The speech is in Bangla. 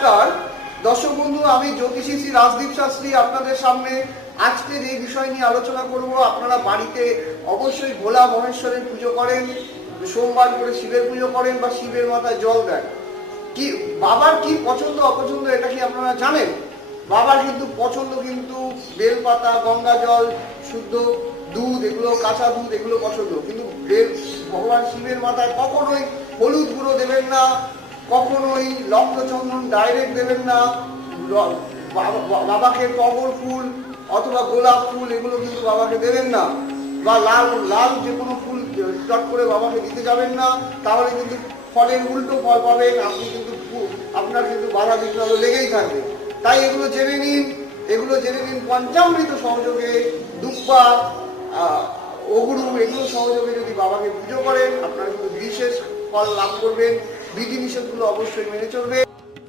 নমস্কার দর্শক বন্ধু, আমি জ্যোতিষী শ্রী রাজদীপ শাস্ত্রী আপনাদের সামনে আজকে যে বিষয় নিয়ে আলোচনা করব। আপনারা বাড়িতে অবশ্যই ভোলা মহেশ্বরের পুজো করেন, সোমবার করে শিবের পুজো করেন বা শিবের মাথায় জল দেন। কি বাবার কি পছন্দ অপছন্দ এটা কি আপনারা জানেন? বাবার কিন্তু পছন্দ কিন্তু বেলপাতা, গঙ্গা জল, শুদ্ধ দুধ, এগুলো কাঁচা দুধ, এগুলো পছন্দ। কিন্তু ভগবান শিবের মাথায় কখনোই হলুদ গুঁড়ো দেবেন না, কখনোই লক্ষ্মচন্দন ডাইরেক্ট দেবেন না, বাবাকে টগর ফুল অথবা গোলাপ ফুল এগুলো কিন্তু বাবাকে দেবেন না, বা লাল লাল যে কোনো ফুল চট করে বাবাকে দিতে যাবেন না, তাহলে কিন্তু ফলের উল্টো ফল পাবেন আপনি, কিন্তু আপনার কিন্তু বাধা বিঘ্ন লেগেই থাকবে। তাই এগুলো জেনে নিন, পঞ্চামৃত সহযোগে, দুব্বা, অগুরু এগুলো সহযোগে যদি বাবাকে পুজো করেন আপনারা কিন্তু বিশেষ ফল লাভ করবেন। বিধিনিষেধগুলো অবশ্যই মেনে চলবে।